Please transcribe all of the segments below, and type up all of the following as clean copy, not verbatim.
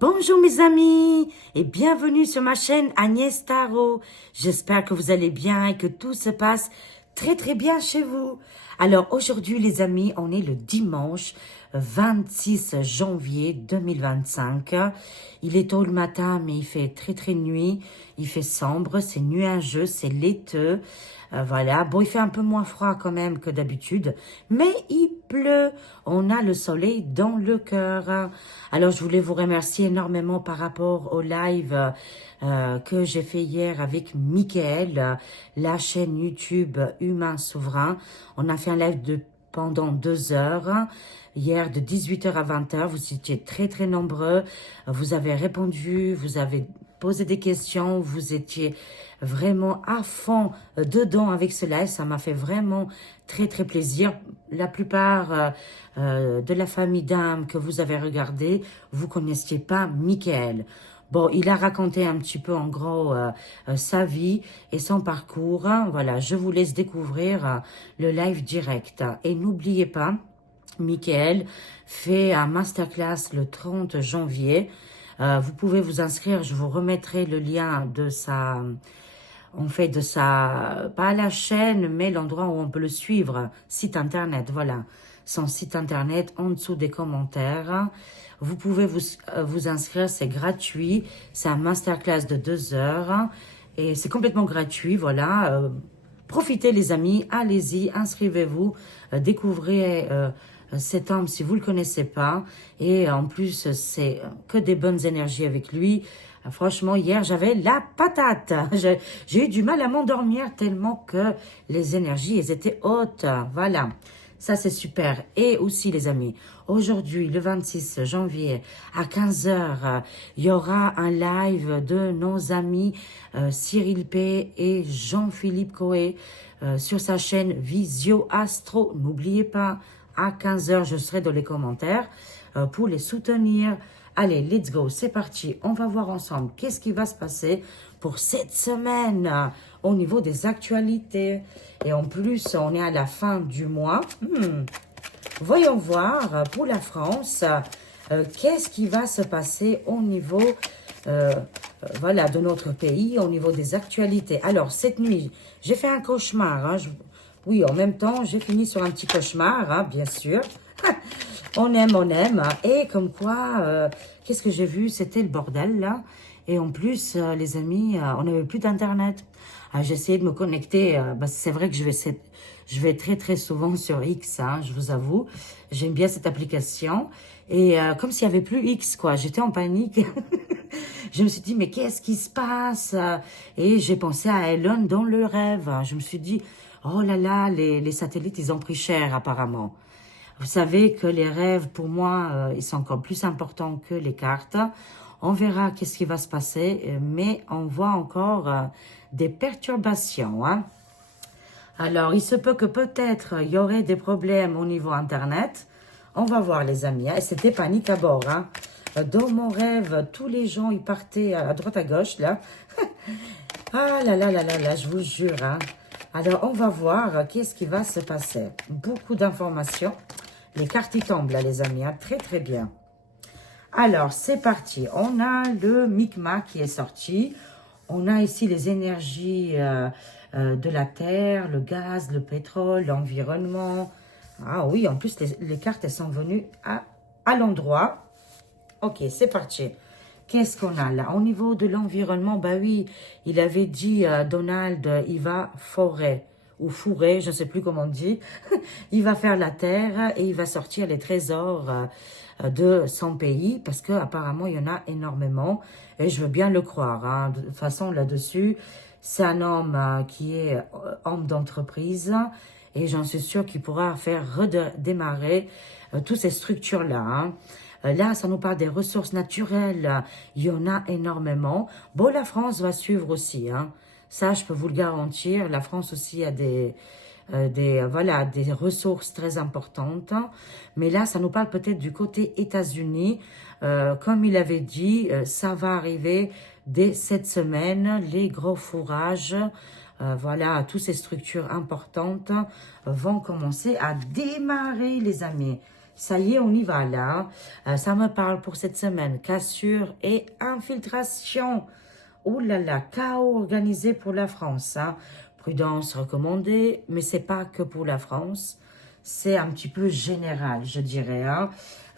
Bonjour mes amis et bienvenue sur ma chaîne Agnès Tarot. J'espère que vous allez bien et que tout se passe très bien chez vous. Alors aujourd'hui les amis, on est le dimanche 26 janvier 2025. Il est tôt le matin mais il fait très nuit, il fait sombre, c'est nuageux, c'est laiteux. Voilà, bon il fait un peu moins froid quand même que d'habitude, mais il pleut, on a le soleil dans le cœur. Alors je voulais vous remercier énormément par rapport au live que j'ai fait hier avec Mickaël, la chaîne YouTube Humain Souverain. On a fait un live pendant 2 heures. Hier, de 18h à 20h, vous étiez très nombreux. Vous avez répondu, vous avez posé des questions, vous étiez vraiment à fond dedans avec ce live. Ça m'a fait vraiment très plaisir. La plupart de la famille d'âmes que vous avez regardé, vous connaissiez pas Mickaël. Bon, il a raconté un petit peu en gros sa vie et son parcours. Voilà, je vous laisse découvrir le live direct. Et n'oubliez pas, Mickaël fait un masterclass le 30 janvier. Vous pouvez vous inscrire, je vous remettrai le lien de sa... On fait de sa, pas la chaîne, mais l'endroit où on peut le suivre, site internet, voilà. Son site internet en dessous des commentaires. Vous pouvez vous inscrire, c'est gratuit. C'est un masterclass de 2 heures. Et c'est complètement gratuit, voilà. Profitez les amis, allez-y, inscrivez-vous. Découvrez cet homme si vous ne le connaissez pas. Et en plus, c'est que des bonnes énergies avec lui. Franchement, hier, j'avais la patate. J'ai eu du mal à m'endormir tellement que les énergies, elles étaient hautes. Voilà, ça c'est super. Et aussi, les amis, aujourd'hui, le 26 janvier, à 15 heures, il y aura un live de nos amis Cyril P. et Jean-Philippe Coé sur sa chaîne Visio Astro. N'oubliez pas, à 15 heures, je serai dans les commentaires pour les soutenir. Allez, let's go, c'est parti. On va voir ensemble qu'est-ce qui va se passer pour cette semaine au niveau des actualités. Et en plus, on est à la fin du mois. Voyons voir pour la France, qu'est-ce qui va se passer au niveau voilà, de notre pays, au niveau des actualités. Alors, cette nuit, j'ai fait un cauchemar. Oui, en même temps, j'ai fini sur un petit cauchemar, bien sûr. On aime. Et comme quoi, qu'est-ce que j'ai vu? C'était le bordel, là. Et en plus, les amis, on n'avait plus d'Internet. J'ai essayé de me connecter. C'est vrai que je vais très souvent sur X, je vous avoue. J'aime bien cette application. Et comme s'il n'y avait plus X, quoi. J'étais en panique. Je me suis dit, mais qu'est-ce qui se passe? Et j'ai pensé à Elon dans le rêve. Je me suis dit, oh là là, les satellites, ils ont pris cher, apparemment. Vous savez que les rêves, pour moi, ils sont encore plus importants que les cartes. On verra qu'est-ce qui va se passer, mais on voit encore des perturbations. Alors, il se peut que peut-être il y aurait des problèmes au niveau Internet. On va voir, les amis. Et c'était panique à bord. Dans mon rêve, tous les gens, ils partaient à droite, à gauche, là. Ah là, je vous jure. Alors, on va voir qu'est-ce qui va se passer. Beaucoup d'informations. Les cartes, ils tombent là, les amis. Très bien. Alors, c'est parti. On a le Micmac qui est sorti. On a ici les énergies de la terre, le gaz, le pétrole, l'environnement. Ah oui, en plus, les cartes, elles sont venues à l'endroit. Ok, c'est parti. Qu'est-ce qu'on a là? Au niveau de l'environnement, bah oui, il avait dit, Donald, il va forer ou fourrer, je ne sais plus comment on dit. Il va faire la terre et il va sortir les trésors de son pays parce qu'apparemment, il y en a énormément et je veux bien le croire. De toute façon, là-dessus, c'est un homme qui est homme d'entreprise et j'en suis sûre qu'il pourra faire redémarrer toutes ces structures-là. Là, ça nous parle des ressources naturelles. Il y en a énormément. Bon, la France va suivre aussi. Ça, je peux vous le garantir. La France aussi a voilà, des ressources très importantes. Mais là, ça nous parle peut-être du côté États-Unis. Comme il avait dit, ça va arriver dès cette semaine. Les gros fourrages, voilà, toutes ces structures importantes vont commencer à démarrer, les amis. Ça y est, on y va là. Ça me parle pour cette semaine. Cassure et infiltration. Ouh là là, chaos organisé pour la France. Hein. Prudence recommandée, mais c'est pas que pour la France. C'est un petit peu général, je dirais. Hein.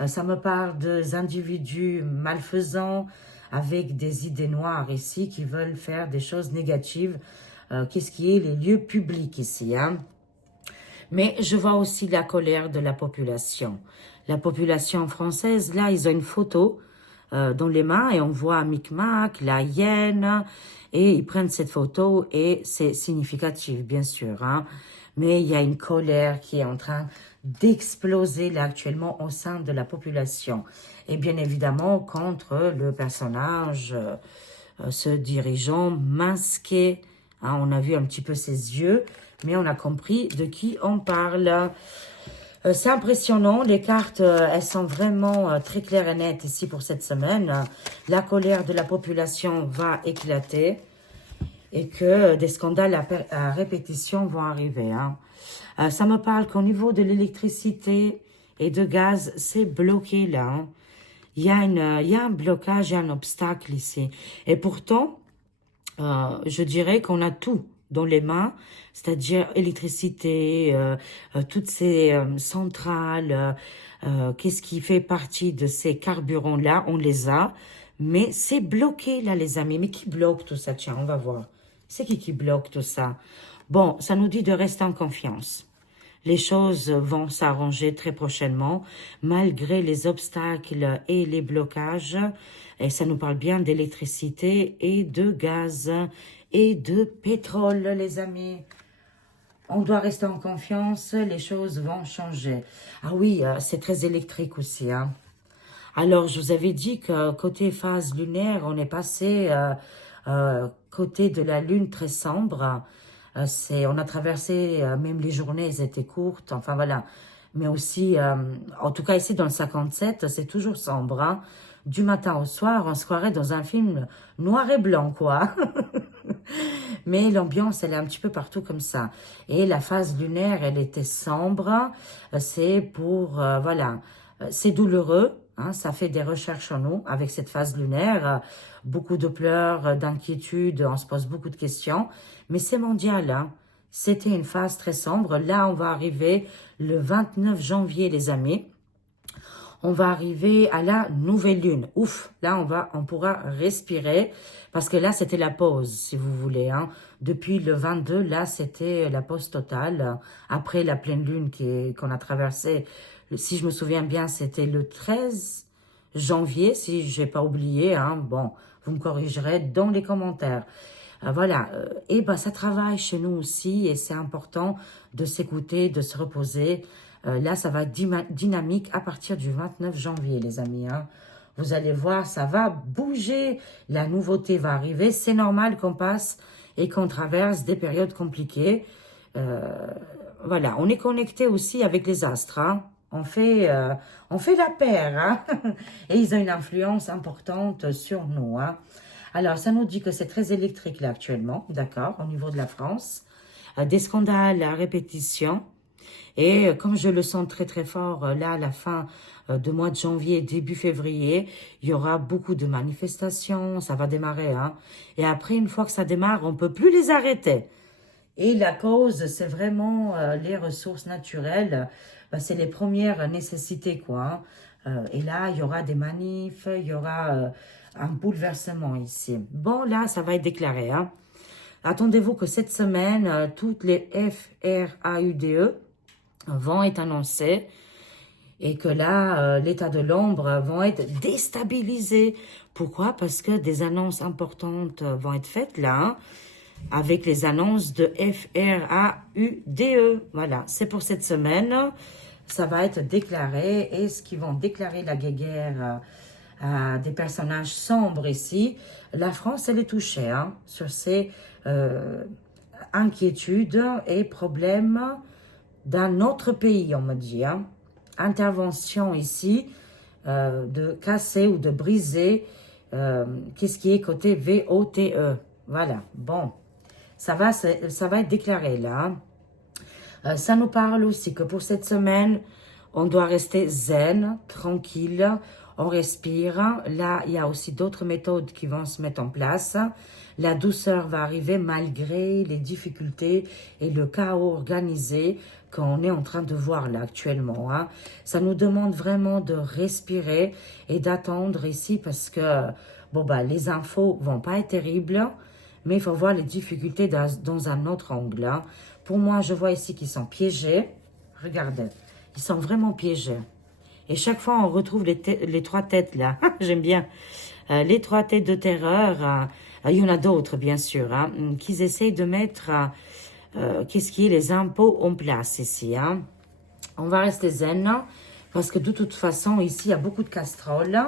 Ça me parle des individus malfaisants avec des idées noires ici qui veulent faire des choses négatives. Qu'est-ce qui est les lieux publics ici, hein? Mais je vois aussi la colère de la population. La population française, là, ils ont une photo dans les mains et on voit un Micmac, la hyène, et ils prennent cette photo et c'est significatif, bien sûr. Hein. Mais il y a une colère qui est en train d'exploser là actuellement au sein de la population. Et bien évidemment contre le personnage, ce dirigeant masqué. Hein, on a vu un petit peu ses yeux, mais on a compris de qui on parle. C'est impressionnant, les cartes, elles sont vraiment très claires et nettes ici pour cette semaine. La colère de la population va éclater et que des scandales à répétition vont arriver. Hein. Ça me parle qu'au niveau de l'électricité et de gaz, c'est bloqué là. Hein. Il y a un blocage, il y a un obstacle ici. Et pourtant, je dirais qu'on a tout dans les mains, c'est-à-dire électricité, toutes ces centrales, qu'est-ce qui fait partie de ces carburants-là, on les a, mais c'est bloqué là les amis. Mais qui bloque tout ça? Tiens, on va voir. C'est qui bloque tout ça? Bon, ça nous dit de rester en confiance. Les choses vont s'arranger très prochainement, malgré les obstacles et les blocages. Et ça nous parle bien d'électricité et de gaz et de pétrole, les amis. On doit rester en confiance, les choses vont changer. Ah oui, c'est très électrique aussi. Hein. Alors, je vous avais dit que côté phase lunaire, on est passé côté de la lune très sombre. On a traversé, même les journées, elles étaient courtes, enfin voilà. Mais aussi, en tout cas ici dans le 57, c'est toujours sombre. Hein. Du matin au soir, on se croirait dans un film noir et blanc, quoi. Mais l'ambiance, elle est un petit peu partout comme ça. Et la phase lunaire, elle était sombre. C'est pour, voilà, c'est douloureux. Hein, ça fait des recherches en nous avec cette phase lunaire. Beaucoup de pleurs, d'inquiétudes, on se pose beaucoup de questions. Mais c'est mondial. Hein. C'était une phase très sombre. Là, on va arriver le 29 janvier, les amis. On va arriver à la nouvelle lune. Ouf, là, on pourra respirer parce que là, c'était la pause, si vous voulez. Hein. Depuis le 22, là, c'était la pause totale. Après la pleine lune qu'on a traversée, si je me souviens bien, c'était le 13 janvier, si je n'ai pas oublié. Hein. Bon, vous me corrigerez dans les commentaires. Voilà, et ben ça travaille chez nous aussi et c'est important de s'écouter, de se reposer. Là, ça va être dynamique à partir du 29 janvier, les amis. Hein. Vous allez voir, ça va bouger. La nouveauté va arriver. C'est normal qu'on passe et qu'on traverse des périodes compliquées. Voilà, on est connecté aussi avec les astres. Hein. On fait la paire. Hein. Et ils ont une influence importante sur nous. Hein. Alors, ça nous dit que c'est très électrique là actuellement, d'accord, au niveau de la France. Des scandales à répétition. Et comme je le sens très très fort, là, à la fin de mois de janvier, début février, il y aura beaucoup de manifestations, ça va démarrer. Hein. Et après, une fois que ça démarre, on ne peut plus les arrêter. Et la cause, c'est vraiment les ressources naturelles. C'est les premières nécessités, quoi. Hein. Et là, il y aura des manifs, il y aura un bouleversement ici. Bon, là, ça va être déclaré. Hein. Attendez-vous que cette semaine, toutes les FRAUDE vont être annoncées et que là, l'état de l'ombre vont être déstabilisés. Pourquoi? Parce que des annonces importantes vont être faites là, hein, avec les annonces de FRAUDE. Voilà, c'est pour cette semaine. Ça va être déclaré. Et ce qu'ils vont déclarer la guéguerre à des personnages sombres ici, la France, elle est touchée hein, sur ces inquiétudes et problèmes d'un autre pays, on me dit. Hein. Intervention ici de casser ou de briser qu'est-ce qui est côté VOTE. Voilà, bon, ça va être déclaré là. Ça nous parle aussi que pour cette semaine, On doit rester zen, tranquille, on respire. Là, il y a aussi d'autres méthodes qui vont se mettre en place. La douceur va arriver malgré les difficultés et le chaos organisé qu'on est en train de voir là actuellement. Hein. Ça nous demande vraiment de respirer et d'attendre ici parce que bon, bah, les infos vont pas être terribles, mais il faut voir les difficultés dans un autre angle. Hein. Pour moi, je vois ici qu'ils sont piégés. Regardez, ils sont vraiment piégés. Et chaque fois, on retrouve les trois têtes là. J'aime bien. Les trois têtes de terreur. Il y en a d'autres, bien sûr, hein, qui essayent de mettre qu'est-ce qui est les impôts en place ici. Hein. On va rester zen parce que de toute façon, ici, il y a beaucoup de casseroles.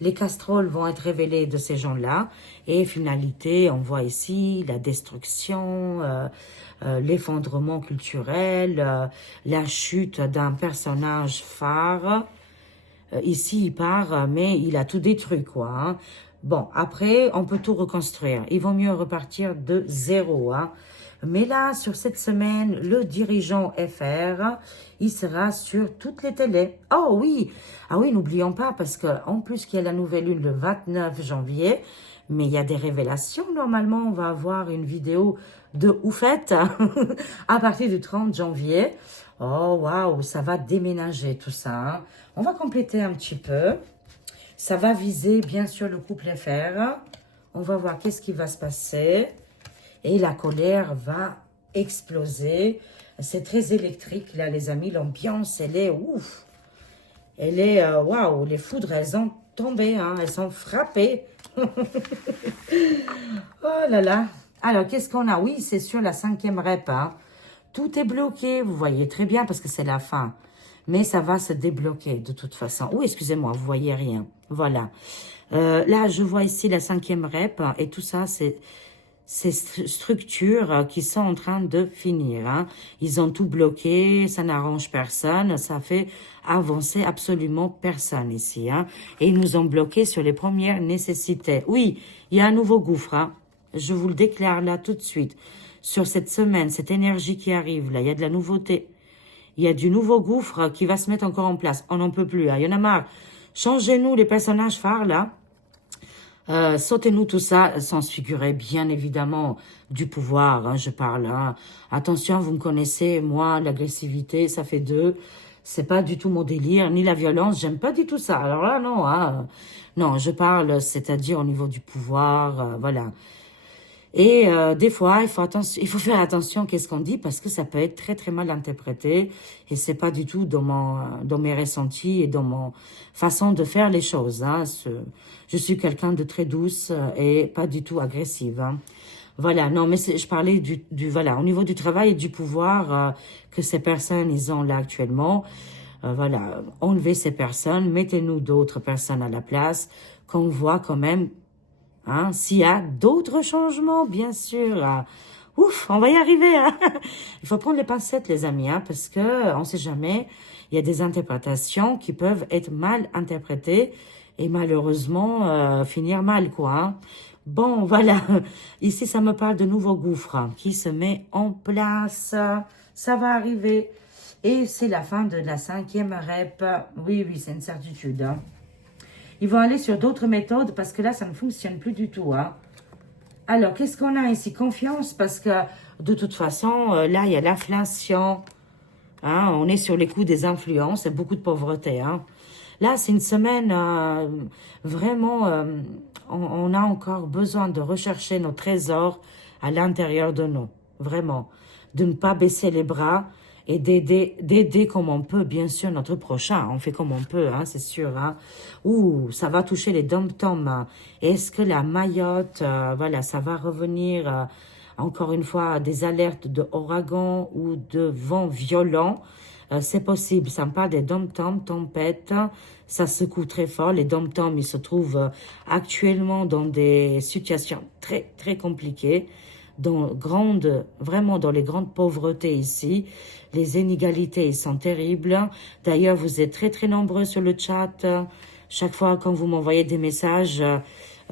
Les casseroles vont être révélées de ces gens-là. Et finalité, on voit ici la destruction, l'effondrement culturel, la chute d'un personnage phare. Ici, il part, mais il a tout détruit, quoi. Hein. Bon, après, on peut tout reconstruire. Il vaut mieux repartir de zéro. Hein. Mais là, sur cette semaine, le dirigeant FR, il sera sur toutes les télés. Oh oui, ah oui, n'oublions pas, parce qu'en plus qu'il y a la nouvelle lune le 29 janvier, mais il y a des révélations. Normalement, on va avoir une vidéo de oufette à partir du 30 janvier. Oh, waouh, ça va déménager tout ça. Hein. On va compléter un petit peu. Ça va viser, bien sûr, le couple FR. On va voir qu'est-ce qui va se passer. Et la colère va exploser. C'est très électrique, là, les amis. L'ambiance, elle est ouf. Elle est, waouh, les foudres, elles ont tombé, hein. Elles sont frappées. Oh là là. Alors, qu'est-ce qu'on a? Oui, c'est sur la 5e rep, hein. Tout est bloqué, vous voyez très bien, parce que c'est la fin. Mais ça va se débloquer, de toute façon. Oui, excusez-moi, vous voyez rien. Voilà. Là, je vois ici la 5e rep, et tout ça, c'est ces structures qui sont en train de finir. Hein. Ils ont tout bloqué, ça n'arrange personne, ça fait avancer absolument personne ici. Hein. Et ils nous ont bloqués sur les premières nécessités. Oui, il y a un nouveau gouffre, hein. Je vous le déclare là tout de suite. Sur cette semaine, cette énergie qui arrive, là, il y a de la nouveauté. Il y a du nouveau gouffre qui va se mettre encore en place. On n'en peut plus, hein. Il y en a marre. Changez-nous les personnages phares, là. Sautez-nous tout ça, sans se figurer bien évidemment du pouvoir, hein, je parle. Hein. Attention, vous me connaissez, moi, l'agressivité, ça fait deux. C'est pas du tout mon délire, ni la violence, j'aime pas du tout ça. Alors là, non, hein. Non, je parle, c'est-à-dire au niveau du pouvoir, voilà. Et des fois, il faut faire attention qu'est-ce qu'on dit parce que ça peut être très très mal interprété et c'est pas du tout dans mes ressentis et dans mon façon de faire les choses. Hein. Je suis quelqu'un de très douce et pas du tout agressive. Hein. Voilà, non, mais je parlais voilà, au niveau du travail et du pouvoir que ces personnes ils ont là actuellement. Voilà, enlevez ces personnes, mettez-nous d'autres personnes à la place qu'on voit quand même. Hein, s'il y a d'autres changements, bien sûr. Ouf, on va y arriver. Hein. Il faut prendre les pincettes, les amis, hein, parce que on sait jamais. Il y a des interprétations qui peuvent être mal interprétées et malheureusement finir mal, quoi. Hein. Bon, voilà. Ici, ça me parle de nouveaux gouffres hein, qui se met en place. Ça va arriver. Et c'est la fin de la 5e rep. Oui, oui, c'est une certitude. Hein. Ils vont aller sur d'autres méthodes parce que là, ça ne fonctionne plus du tout. Hein. Alors, qu'est-ce qu'on a ici? Confiance parce que de toute façon, là, il y a l'inflation. Hein, on est sur les coups des influences et beaucoup de pauvreté. Hein. Là, c'est une semaine vraiment, on a encore besoin de rechercher nos trésors à l'intérieur de nous. Vraiment. De ne pas baisser les bras et d'aider comme on peut, bien sûr, notre prochain. On fait comme on peut, hein, c'est sûr. Hein. Ouh, ça va toucher les dom-toms. Hein. Est-ce que la Mayotte, voilà, ça va revenir, encore une fois, à des alertes de ouragan ou de vent violent? C'est possible, ça me parle des dom-toms, tempêtes, ça secoue très fort. Les dom-toms, ils se trouvent actuellement dans des situations très, très compliquées. Vraiment dans les grandes pauvretés ici. Les inégalités sont terribles. D'ailleurs, vous êtes très très nombreux sur le chat. Chaque fois quand vous m'envoyez des messages,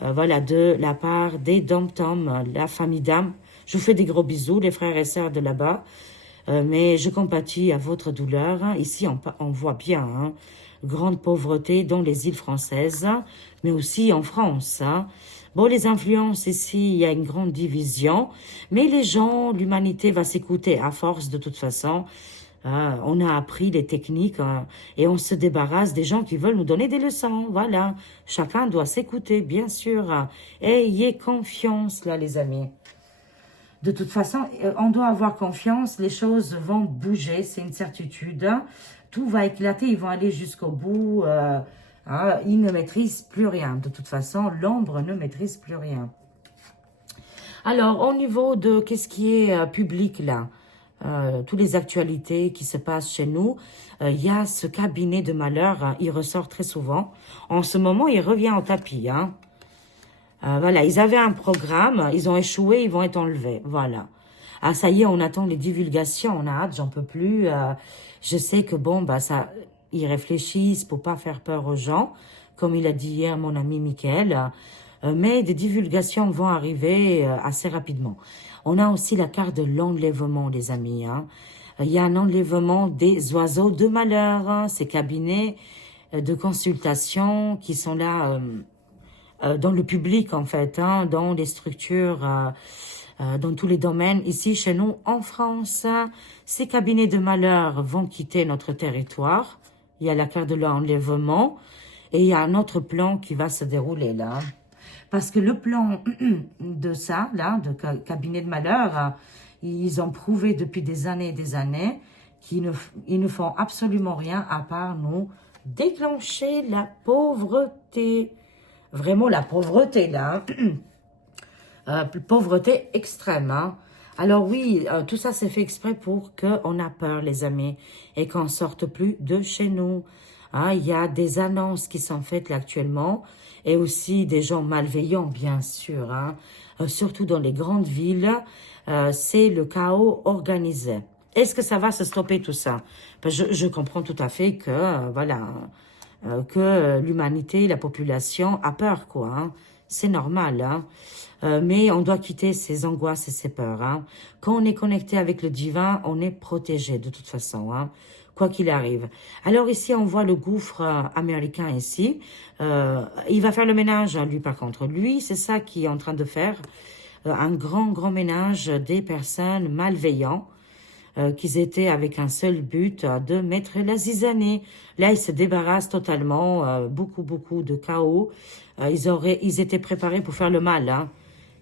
voilà, de la part des dom-toms, la famille d'âme. Je vous fais des gros bisous, les frères et sœurs de là-bas. Mais je compatis à votre douleur. Ici, on voit bien, hein, grande pauvreté dans les îles françaises, mais aussi en France. Hein. Bon, les influences ici, il y a une grande division, mais les gens, l'humanité va s'écouter à force de toute façon. On a appris les techniques et on se débarrasse des gens qui veulent nous donner des leçons. Voilà, chacun doit s'écouter, bien sûr. Ayez confiance là, les amis. De toute façon, on doit avoir confiance, les choses vont bouger, c'est une certitude. Tout va éclater, ils vont aller jusqu'au bout. Ils ne maîtrisent plus rien. De toute façon, l'ombre ne maîtrise plus rien. Alors, au niveau de qu'est-ce qui est public là, toutes les actualités qui se passent chez nous, il y a ce cabinet de malheur, il ressort très souvent. En ce moment, il revient au tapis. Hein. Voilà, ils avaient un programme, ils ont échoué, ils vont être enlevés. Voilà. Ah, ça y est, on attend les divulgations, on a hâte, j'en peux plus. Je sais que bon, bah ça, ils réfléchissent pour pas faire peur aux gens, comme il a dit hier mon ami Michael. Mais des divulgations vont arriver assez rapidement. On a aussi la carte de l'enlèvement, les amis. Hein. Il y a un enlèvement des oiseaux de malheur, hein, ces cabinets de consultation qui sont là dans le public, en fait, hein, dans les structures, dans tous les domaines. Ici, chez nous, en France, ces cabinets de malheur vont quitter notre territoire. Il y a la carte de l'enlèvement et il y a un autre plan qui va se dérouler là. Parce que le plan de ça, là, de cabinet de malheur, ils ont prouvé depuis des années et des années qu'ils ne font absolument rien à part nous déclencher la pauvreté. Vraiment la pauvreté, là. Pauvreté extrême, hein. Alors oui, tout ça c'est fait exprès pour qu'on a peur, les amis, et qu'on sorte plus de chez nous. Hein, il y a des annonces qui sont faites là actuellement, et aussi des gens malveillants, bien sûr. Hein. Surtout dans les grandes villes, c'est le chaos organisé. Est-ce que ça va se stopper tout ça? Je comprends tout à fait que, voilà, que l'humanité, la population a peur, quoi. Hein. C'est normal, hein. Mais on doit quitter ces angoisses et ces peurs. Hein. Quand on est connecté avec le divin, on est protégé de toute façon, hein, quoi qu'il arrive. Alors ici, on voit le gouffre américain ici. Il va faire le ménage, hein, lui par contre. Lui, c'est ça qu'il est en train de faire. Un grand ménage des personnes malveillantes. Qu'ils étaient avec un seul but de mettre la zizanie. Là, ils se débarrassent totalement, beaucoup de chaos. Ils étaient préparés pour faire le mal. Hein.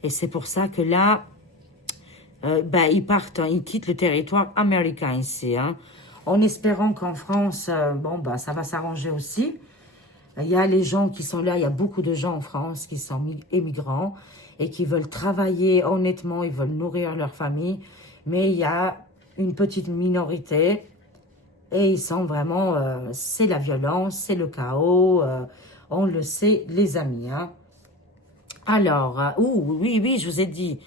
Et c'est pour ça que là, ils partent, hein, ils quittent le territoire américain ici. Hein. En espérant qu'en France, ça va s'arranger aussi. Il y a les gens qui sont là, il y a beaucoup de gens en France qui sont émigrants et qui veulent travailler honnêtement, ils veulent nourrir leur famille. Mais il y a une petite minorité, et ils sont vraiment, c'est la violence, c'est le chaos, on le sait, les amis. Hein. Alors, oui, je vous ai dit,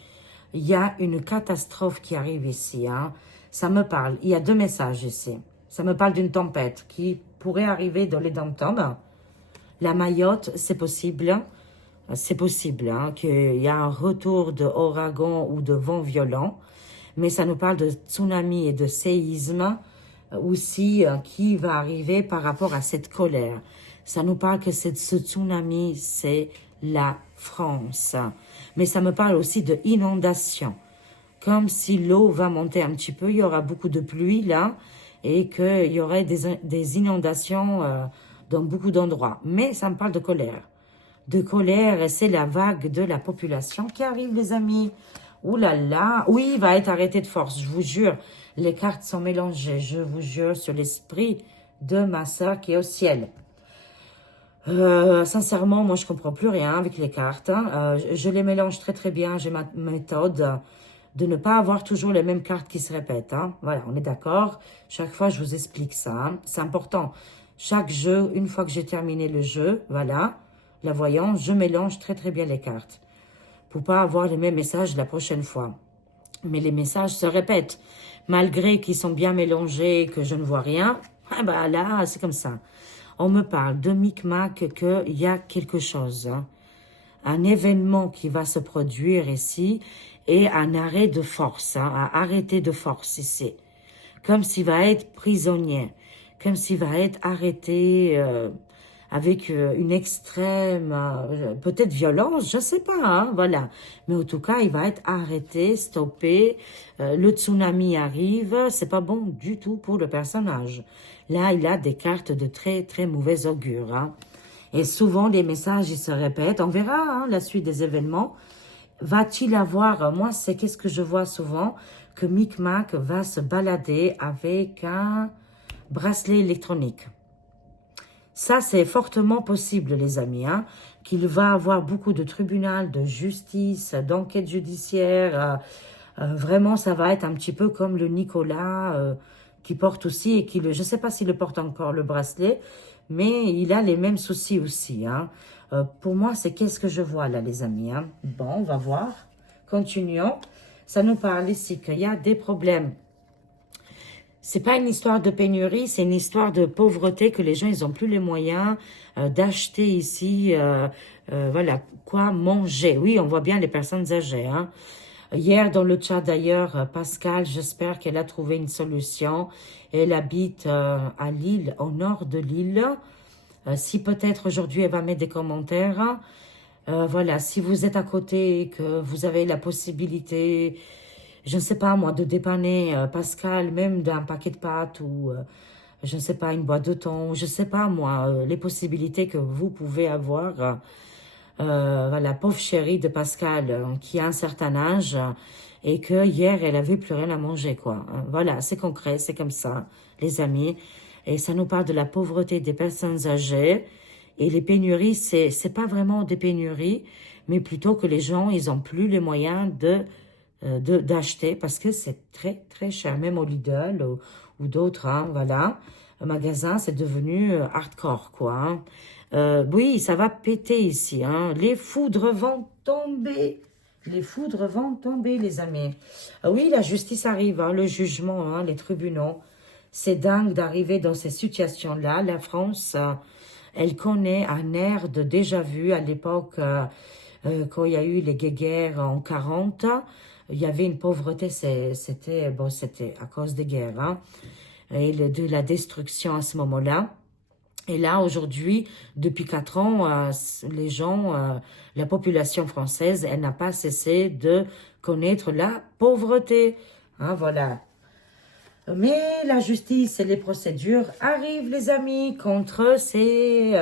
il y a une catastrophe qui arrive ici. Hein. Ça me parle, il y a deux messages ici. Ça me parle d'une tempête qui pourrait arriver dans les dom-toms. La Mayotte, c'est possible. C'est possible hein, qu'il y a un retour d'ouragan ou de vent violent. Mais ça nous parle de tsunami et de séisme aussi qui va arriver par rapport à cette colère. Ça nous parle que ce tsunami, c'est la France. Mais ça me parle aussi de inondation. Comme si l'eau va monter un petit peu, il y aura beaucoup de pluie là et qu'il y aurait des inondations dans beaucoup d'endroits. Mais ça me parle de colère. De colère, et c'est la vague de la population qui arrive, les amis. Ouh là là, oui, il va être arrêté de force, je vous jure. Les cartes sont mélangées, je vous jure, sur l'esprit de ma sœur qui est au ciel. Sincèrement, moi, je comprends plus rien avec les cartes. Hein. Je les mélange très bien, j'ai ma méthode de ne pas avoir toujours les mêmes cartes qui se répètent. Hein. Voilà, on est d'accord. Chaque fois, je vous explique ça. Hein. C'est important. Chaque jeu, une fois que j'ai terminé le jeu, voilà, la voyance, je mélange très bien les cartes. Pour pas avoir les mêmes messages la prochaine fois. Mais les messages se répètent. Malgré qu'ils sont bien mélangés, que je ne vois rien, là, c'est comme ça. On me parle de micmac qu'il y a quelque chose. Hein. Un événement qui va se produire ici et un arrêt de force. Hein, à arrêter de force ici. comme s'il va être prisonnier, comme s'il va être arrêté avec une extrême, peut-être violence, je sais pas, hein, voilà. Mais en tout cas, il va être arrêté, stoppé, le tsunami arrive, c'est pas bon du tout pour le personnage. Là, il a des cartes de très, très mauvais augure, hein. Et souvent, les messages, ils se répètent. On verra hein, la suite des événements. Va-t-il avoir, moi, c'est qu'est-ce que je vois souvent, que Micmac va se balader avec un bracelet électronique. Ça, c'est fortement possible, les amis, hein, qu'il va avoir beaucoup de tribunaux, de justice, d'enquête judiciaire. Vraiment, ça va être un petit peu comme le Nicolas qui porte aussi, et qui je ne sais pas s'il le porte encore, le bracelet, mais il a les mêmes soucis aussi. Hein. Pour moi, c'est qu'est-ce que je vois là, les amis. Hein. Bon, on va voir. Continuons. Ça nous parle ici qu'il y a des problèmes. C'est pas une histoire de pénurie, c'est une histoire de pauvreté, que les gens, ils ont plus les moyens d'acheter ici, voilà, quoi manger. Oui, on voit bien les personnes âgées. Hein. Hier, dans le chat d'ailleurs, Pascal, j'espère qu'elle a trouvé une solution. Elle habite à Lille, au nord de Lille. Si peut-être aujourd'hui, elle va mettre des commentaires. Voilà, si vous êtes à côté, que vous avez la possibilité, je ne sais pas moi, de dépanner Pascal, même d'un paquet de pâtes ou, je ne sais pas, une boîte de thon, je ne sais pas moi, les possibilités que vous pouvez avoir. Voilà, pauvre chérie de Pascal, qui a un certain âge et que hier, elle avait plus rien à manger, quoi. Voilà, c'est concret, c'est comme ça, les amis. Et ça nous parle de la pauvreté des personnes âgées. Et les pénuries, c'est pas vraiment des pénuries, mais plutôt que les gens, ils ont plus les moyens d'acheter parce que c'est très, très cher. Même au Lidl ou d'autres, hein, voilà. Un magasin, c'est devenu hardcore, quoi. Hein. Oui, ça va péter ici. Hein. Les foudres vont tomber. Les foudres vont tomber, les amis. Oui, la justice arrive, hein, le jugement, hein, les tribunaux. C'est dingue d'arriver dans ces situations-là. La France, elle connaît un air de déjà-vu à l'époque quand il y a eu les guerres en 40. Il y avait une pauvreté, c'était bon, c'était à cause des guerres hein, et de la destruction à ce moment-là. Et là, aujourd'hui, depuis 4 ans, les gens, la population française, elle n'a pas cessé de connaître la pauvreté. Hein, voilà. Mais la justice et les procédures arrivent, les amis, contre ces...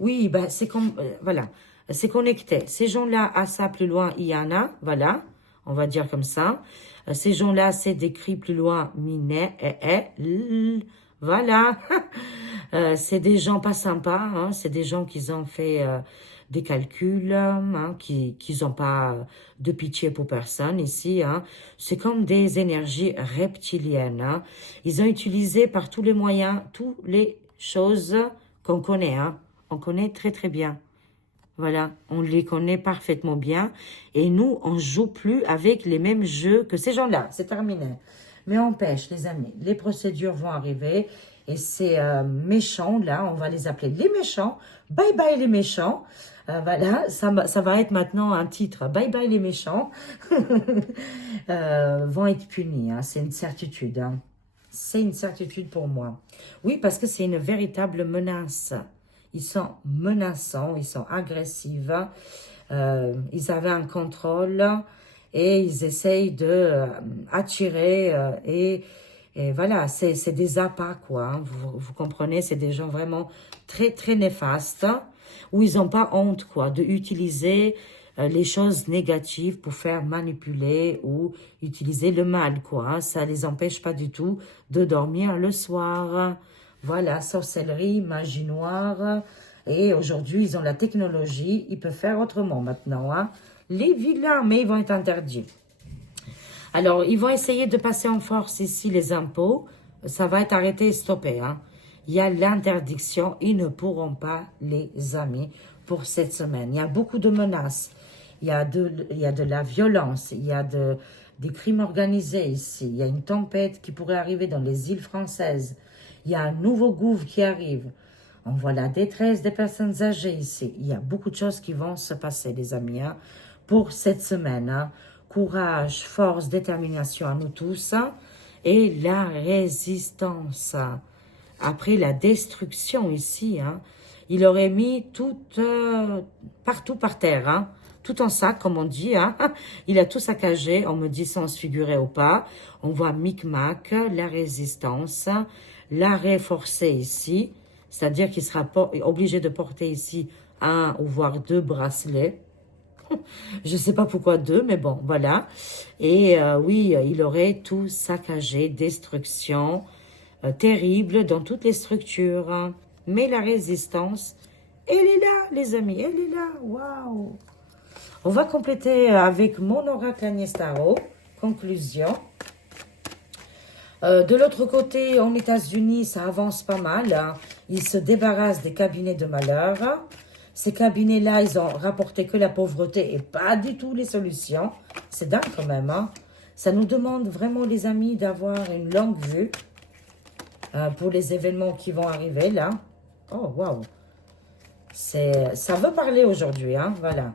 oui, ben, c'est comme... voilà, c'est connecté. Ces gens-là, à ça, plus loin, il y en a, voilà, on va dire comme ça. Ces gens-là, c'est décrit plus loin, minet, voilà. C'est des gens pas sympas, hein, c'est des gens qui ont fait des calculs, hein, qui n'ont pas de pitié pour personne ici. Hein. C'est comme des énergies reptiliennes. Hein. Ils ont utilisé par tous les moyens, toutes les choses qu'on connaît. Hein. On connaît très très bien. Voilà, on les connaît parfaitement bien. Et nous, on joue plus avec les mêmes jeux que ces gens-là. C'est terminé. Mais empêche, les amis, les procédures vont arriver. Et ces méchants, là, on va les appeler les méchants. Bye bye les méchants. Voilà, ça va être maintenant un titre. Bye bye les méchants. Vont être punis. Hein, c'est une certitude. Hein. C'est une certitude pour moi. Oui, parce que c'est une véritable menace. Ils sont menaçants, ils sont agressifs. Ils avaient un contrôle et ils essayent de attirer et voilà, c'est des appâts, quoi. Hein. Vous comprenez, c'est des gens vraiment très, très néfastes, où ils n'ont pas honte, quoi, d'utiliser les choses négatives pour faire manipuler ou utiliser le mal, quoi. Hein. Ça les empêche pas du tout de dormir le soir. Voilà, sorcellerie, magie noire. Et aujourd'hui, ils ont la technologie. Ils peuvent faire autrement maintenant. Hein. Les vilains, mais ils vont être interdits. Alors, ils vont essayer de passer en force ici les impôts. Ça va être arrêté et stoppé. Hein. Il y a l'interdiction. Ils ne pourront pas, les amis, pour cette semaine. Il y a beaucoup de menaces. Il y a de la violence. Il y a des crimes organisés ici. Il y a une tempête qui pourrait arriver dans les îles françaises. Il y a un nouveau gouffre qui arrive. On voit la détresse des personnes âgées ici. Il y a beaucoup de choses qui vont se passer, les amis, hein, pour cette semaine. Hein. Courage, force, détermination à nous tous. Hein. et la résistance. Après la destruction ici, hein, il aurait mis tout partout par terre, hein, tout en sac, comme on dit. Hein. Il a tout saccagé, on me dit sans se figurer ou pas. On voit Micmac, la résistance, l'arrêt forcé ici, c'est-à-dire qu'il sera obligé de porter ici un ou voire deux bracelets. Je ne sais pas pourquoi deux, mais bon, voilà. Et oui, il aurait tout saccagé, destruction terrible dans toutes les structures. Hein. Mais la résistance, elle est là, les amis, elle est là. Waouh! On va compléter avec mon oracle Agnès Tarot. Conclusion. De l'autre côté, en États-Unis, ça avance pas mal. Hein. Ils se débarrassent des cabinets de malheur. Ces cabinets-là, ils ont rapporté que la pauvreté et pas du tout les solutions. C'est dingue quand même. Hein. Ça nous demande vraiment, les amis, d'avoir une longue vue pour les événements qui vont arriver là. Oh, waouh! Ça veut parler aujourd'hui, hein, voilà.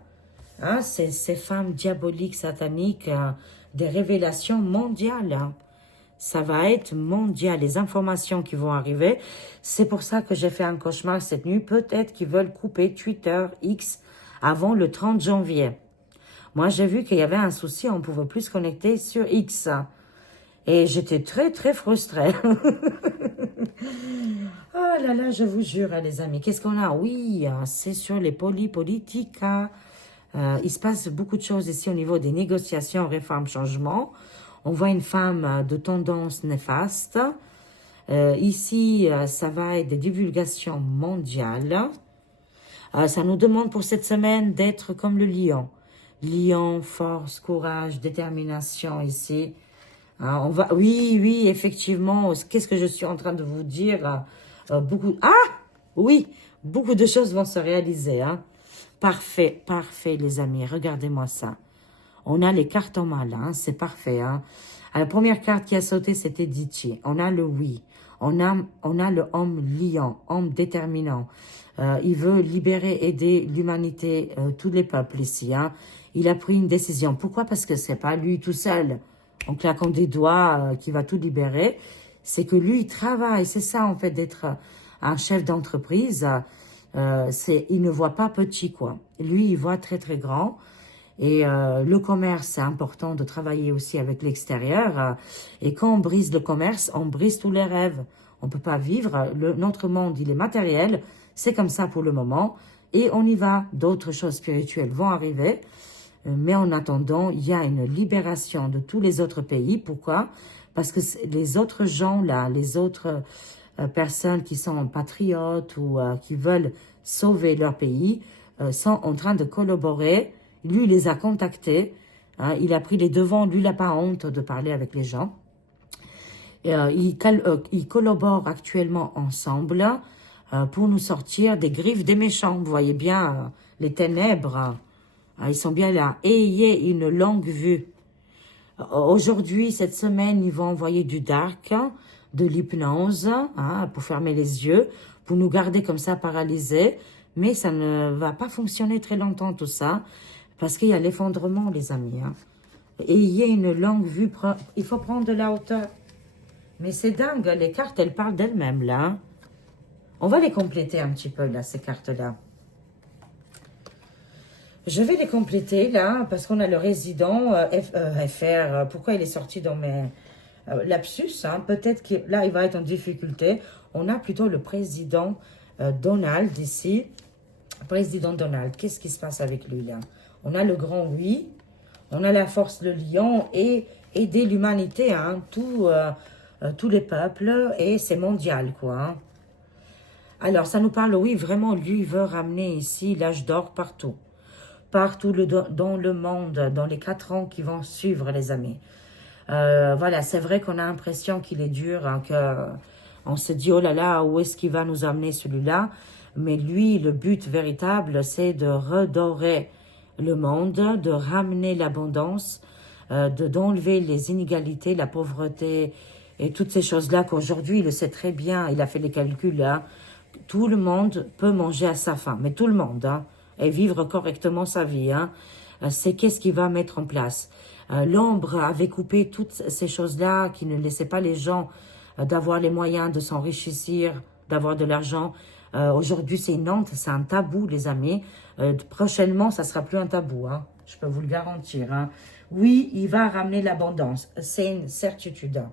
Hein, ces femmes diaboliques, sataniques, des révélations mondiales. Hein. Ça va être mondial, les informations qui vont arriver. C'est pour ça que j'ai fait un cauchemar cette nuit. Peut-être qu'ils veulent couper Twitter, X, avant le 30 janvier. Moi, j'ai vu qu'il y avait un souci, on ne pouvait plus se connecter sur X. Et j'étais très, très frustrée. Oh là là, je vous jure, les amis. Qu'est-ce qu'on a? Oui, c'est sur les politiques. Il se passe beaucoup de choses ici au niveau des négociations, réformes, changements. On voit une femme de tendance néfaste. Ici, ça va être des divulgations mondiales. Ça nous demande pour cette semaine d'être comme le lion. Lion, force, courage, détermination ici. On va, oui, effectivement. Qu'est-ce que je suis en train de vous dire? Oui, beaucoup de choses vont se réaliser. Hein. Parfait, les amis. Regardez-moi ça. On a les cartes en main, là. Hein. C'est parfait. Hein. La première carte qui a sauté, c'était Ditchi. On a le oui. On a le homme lion, homme déterminant. Il veut libérer, aider l'humanité, tous les peuples ici. Hein. Il a pris une décision. Pourquoi? Parce que c'est pas lui tout seul, en claquant des doigts, qui va tout libérer. C'est que lui, il travaille. C'est ça, en fait, d'être un chef d'entreprise. Il ne voit pas petit, quoi. Lui, il voit très, très grand. Et le commerce, c'est important de travailler aussi avec l'extérieur. Et quand on brise le commerce, on brise tous les rêves. On ne peut pas vivre. Notre monde, il est matériel. C'est comme ça pour le moment. Et on y va. D'autres choses spirituelles vont arriver. Mais en attendant, il y a une libération de tous les autres pays. Pourquoi? Parce que les autres gens, là, les autres personnes qui sont patriotes ou qui veulent sauver leur pays, sont en train de collaborer. Lui, il les a contactés. Hein, il a pris les devants. Lui, il n'a pas honte de parler avec les gens. Ils collaborent actuellement ensemble pour nous sortir des griffes des méchants. Vous voyez bien les ténèbres. Ils sont bien là. Ayez une longue vue. Aujourd'hui, cette semaine, ils vont envoyer du dark, de l'hypnose, hein, pour fermer les yeux, pour nous garder comme ça paralysés. Mais ça ne va pas fonctionner très longtemps, tout ça, parce qu'il y a l'effondrement, les amis. Hein. Ayez une longue vue. Il faut prendre de la hauteur. Mais c'est dingue, les cartes, elles parlent d'elles-mêmes, là. Hein. On va les compléter un petit peu, là, ces cartes-là. Je vais les compléter, là, parce qu'on a le résident FR. Pourquoi il est sorti dans mes lapsus, hein? Peut-être que là, il va être en difficulté. On a plutôt le président Donald ici. Président Donald, qu'est-ce qui se passe avec lui, là? On a le grand oui. On a la force, le lion, et aider l'humanité, hein, tous les peuples, et c'est mondial, quoi. Hein. Alors, ça nous parle, oui, vraiment, lui, il veut ramener ici l'âge d'or partout. Partout dans le monde, dans les 4 ans qui vont suivre, les amis. Voilà, c'est vrai qu'on a l'impression qu'il est dur, hein, on se dit, oh là là, où est-ce qu'il va nous amener celui-là? Mais lui, le but véritable, c'est de redorer le monde, de ramener l'abondance, d'enlever les inégalités, la pauvreté et toutes ces choses-là qu'aujourd'hui, il le sait très bien, il a fait les calculs là. Tout le monde peut manger à sa faim, mais tout le monde, hein, et vivre correctement sa vie. Hein. c'est qu'est-ce qu'il va mettre en place. L'ombre avait coupé toutes ces choses-là qui ne laissaient pas les gens d'avoir les moyens de s'enrichir, d'avoir de l'argent. Aujourd'hui, c'est une honte, c'est un tabou, les amis. Prochainement, ça sera plus un tabou, hein. Je peux vous le garantir, hein. Oui, il va ramener l'abondance, c'est une certitude, hein.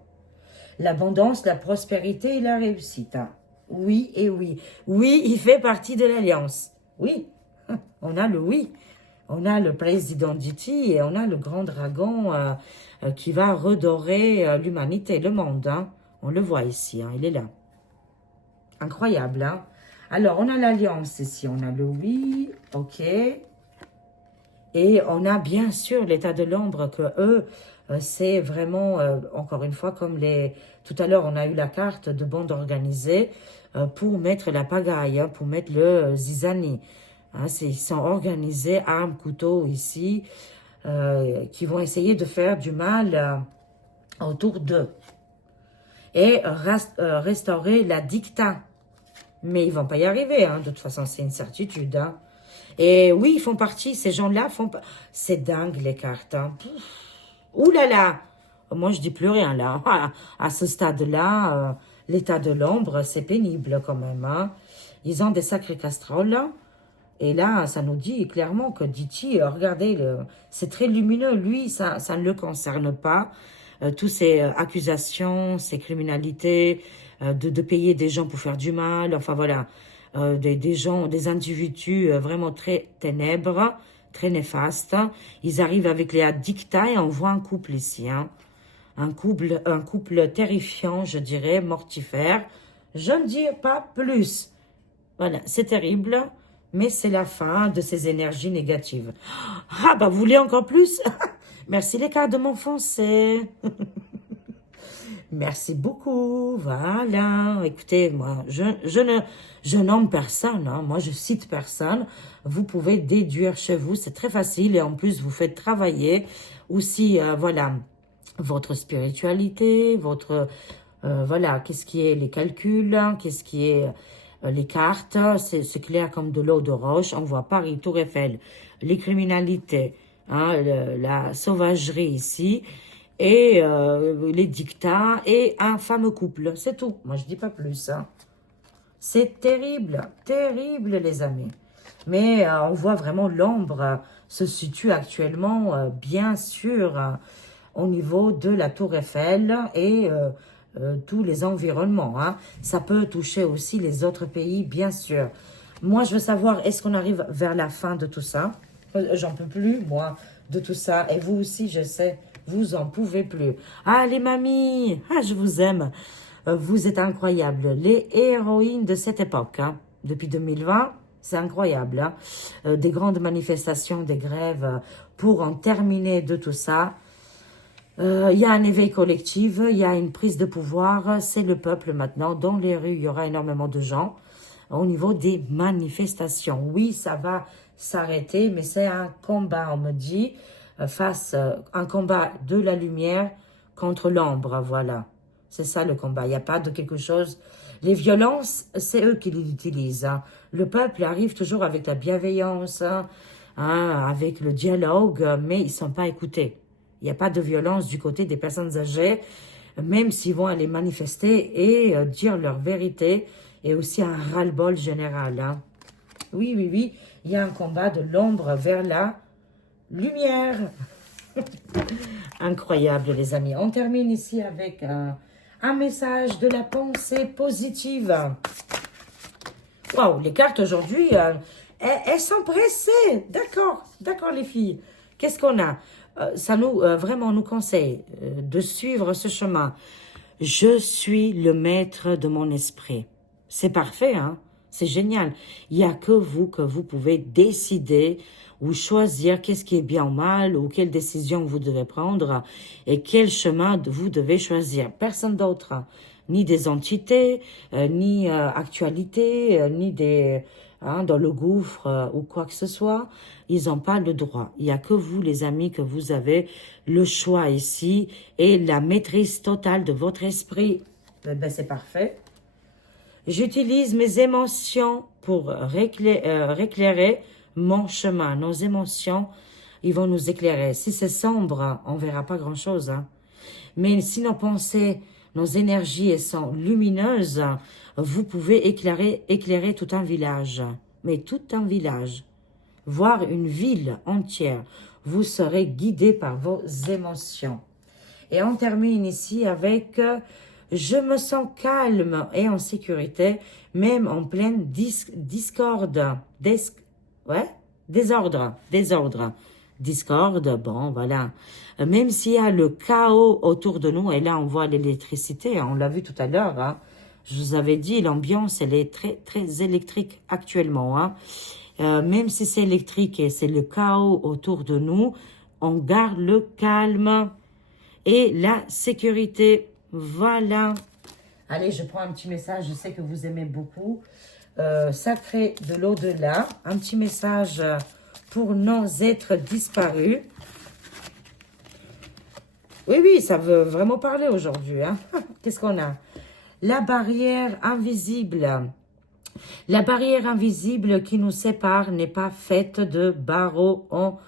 L'abondance, la prospérité et la réussite, hein. Oui et oui. Oui, il fait partie de l'Alliance. Oui, on a le oui. On a le président Diti et on a le grand dragon qui va redorer l'humanité, le monde, hein. On le voit ici, hein, il est là. Incroyable, hein. Alors, on a l'Alliance ici, on a le oui, ok. Et on a bien sûr l'état de l'ombre que eux, c'est vraiment, encore une fois, comme les... Tout à l'heure, on a eu la carte de bande organisée pour mettre la pagaille, hein, pour mettre le zizani. Hein, ils sont organisés, armes, couteaux ici, qui vont essayer de faire du mal autour d'eux. Et restaurer la dicta. Mais ils vont pas y arriver, hein, de toute façon, c'est une certitude, hein. Et oui, ils font partie, ces gens-là font pas... C'est dingue, les cartes, hein. Ouh là là! Moi, je dis plus rien, là. À ce stade-là, l'état de l'ombre, c'est pénible, quand même, hein. Ils ont des sacrés casseroles, là. Et là, ça nous dit clairement que Diti, regardez, c'est très lumineux. Lui, ça ne le concerne pas. Toutes ces accusations, ces criminalités, de payer des gens pour faire du mal, enfin voilà, des gens, des individus vraiment très ténèbres, très néfastes. Ils arrivent avec les dictats et on voit un couple ici, hein. Un couple terrifiant, je dirais, mortifère. Je ne dis pas plus. Voilà, c'est terrible, mais c'est la fin de ces énergies négatives. Ah, bah, vous voulez encore plus? Merci les cartes de m'enfoncer. Merci beaucoup, voilà. Écoutez, moi, je nomme personne, hein. Moi, je cite personne. Vous pouvez déduire chez vous, c'est très facile. Et en plus, vous faites travailler aussi, voilà, votre spiritualité, votre, voilà, qu'est-ce qui est les calculs, qu'est-ce qui est les cartes. C'est clair comme de l'eau de roche. On voit Paris, Tour Eiffel, les criminalités, hein, la sauvagerie ici, et les dictats, et un fameux couple. C'est tout. Moi, je dis pas plus, hein. C'est terrible, terrible, les amis. Mais on voit vraiment l'ombre se situe actuellement, bien sûr, au niveau de la Tour Eiffel et tous les environnements, hein. Ça peut toucher aussi les autres pays, bien sûr. Moi, je veux savoir, est-ce qu'on arrive vers la fin de tout ça? J'en peux plus, moi, de tout ça. Et vous aussi, je sais, vous en pouvez plus. Ah, les mamies, ah, je vous aime. Vous êtes incroyables. Les héroïnes de cette époque, hein. Depuis 2020, c'est incroyable, hein. Des grandes manifestations, des grèves pour en terminer de tout ça. Il y a un éveil collectif, il y a une prise de pouvoir. C'est le peuple maintenant. Dans les rues, il y aura énormément de gens. Au niveau des manifestations, oui, ça va s'arrêter, mais c'est un combat, on me dit, un combat de la lumière contre l'ombre, voilà. C'est ça le combat, il n'y a pas de quelque chose. Les violences, c'est eux qui les utilisent, hein. Le peuple arrive toujours avec la bienveillance, hein, avec le dialogue, mais ils ne sont pas écoutés. Il n'y a pas de violence du côté des personnes âgées, même s'ils vont aller manifester et dire leur vérité, et aussi un ras-le-bol général, hein. Oui, oui, oui, il y a un combat de l'ombre vers la lumière. Incroyable, les amis. On termine ici avec un message de la pensée positive. Waouh, les cartes aujourd'hui, elles sont pressées. D'accord, d'accord, les filles. Qu'est-ce qu'on a? Ça nous, vraiment, nous conseille de suivre ce chemin. Je suis le maître de mon esprit. C'est parfait, hein? C'est génial. Il n'y a que vous pouvez décider ou choisir qu'est-ce qui est bien ou mal, ou quelle décision vous devez prendre, et quel chemin vous devez choisir. Personne d'autre, hein. Ni des entités, ni actualités, ni des... Hein, dans le gouffre ou quoi que ce soit, ils n'ont pas le droit. Il n'y a que vous, les amis, que vous avez le choix ici et la maîtrise totale de votre esprit. Ben, c'est parfait. J'utilise mes émotions pour éclairer mon chemin. Nos émotions ils vont nous éclairer. Si c'est sombre, on verra pas grand-chose. Hein. Mais si nos pensées, nos énergies sont lumineuses, vous pouvez éclairer tout un village. Mais tout un village. Voire une ville entière. Vous serez guidé par vos émotions. Et on termine ici avec je me sens calme et en sécurité, même en pleine discorde. Désordre. Discorde, bon, voilà. Même s'il y a le chaos autour de nous, et là on voit l'électricité, on l'a vu tout à l'heure, hein. Je vous avais dit, l'ambiance, elle est très, très électrique actuellement, hein. Même si c'est électrique et c'est le chaos autour de nous, on garde le calme et la sécurité. Voilà. Allez, je prends un petit message. Je sais que vous aimez beaucoup. Sacré de l'au-delà. Un petit message pour nos êtres disparus. Oui, ça veut vraiment parler aujourd'hui. Hein. Qu'est-ce qu'on a? La barrière invisible. La barrière invisible qui nous sépare n'est pas faite de barreaux en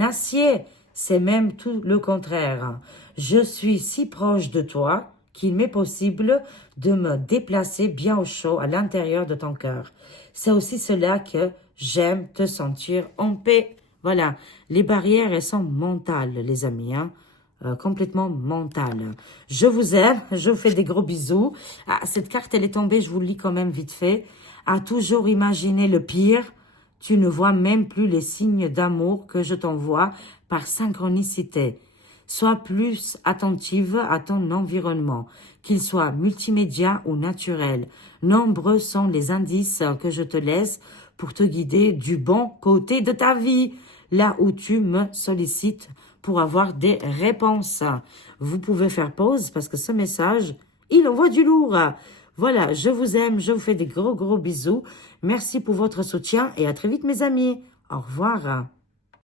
acier. C'est même tout le contraire. Je suis si proche de toi qu'il m'est possible de me déplacer bien au chaud à l'intérieur de ton cœur. C'est aussi cela que j'aime te sentir en paix. Voilà, les barrières, elles sont mentales, les amis, hein. Complètement mentales. Je vous aime, je vous fais des gros bisous. Ah, cette carte, elle est tombée, je vous le lis quand même vite fait. À toujours imaginer le pire, tu ne vois même plus les signes d'amour que je t'envoie par synchronicité. Sois plus attentive à ton environnement, qu'il soit multimédia ou naturel. Nombreux sont les indices que je te laisse pour te guider du bon côté de ta vie, là où tu me sollicites pour avoir des réponses. Vous pouvez faire pause parce que ce message, il envoie du lourd. Voilà, je vous aime, je vous fais des gros bisous. Merci pour votre soutien et à très vite mes amis. Au revoir.